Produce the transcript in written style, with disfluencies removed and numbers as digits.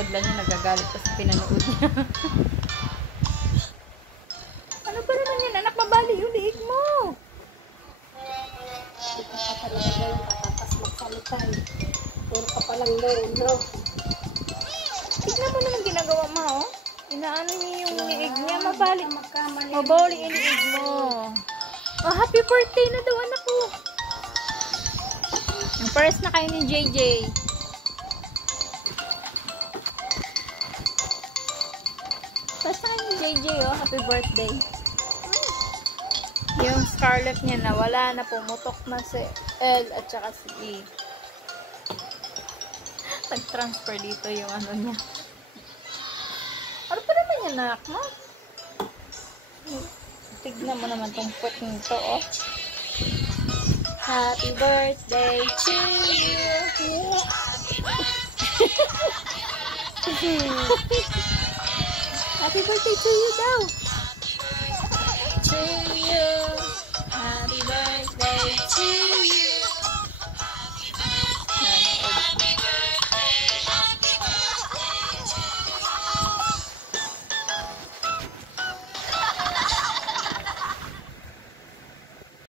pinapanood lang niya, nagagalit pa sa pinanood niya. Ano ba naman yan? Anak, mabali yung liig mo. Hindi ka pa talaga ganyan, katatas magsalita eh. Puro ka palang no. Tignan mo naman ginagawa mo, oh. Inaano niya yung liig niya. Mabali. Magkamali. Mabali yung liig mo. Oh, happy birthday na daw, anak ko. Yung first na kayo ni JJ. First na kayo ni JJ, oh. Happy birthday. Yung scarlet niya na wala na, pumutok na si L at saka si E. Nag-transfer dito yung ano niya. Ano pa naman yung anak mo? Tignan mo naman tong puwet nito, oh. Happy birthday to you. Happy birthday to you daw.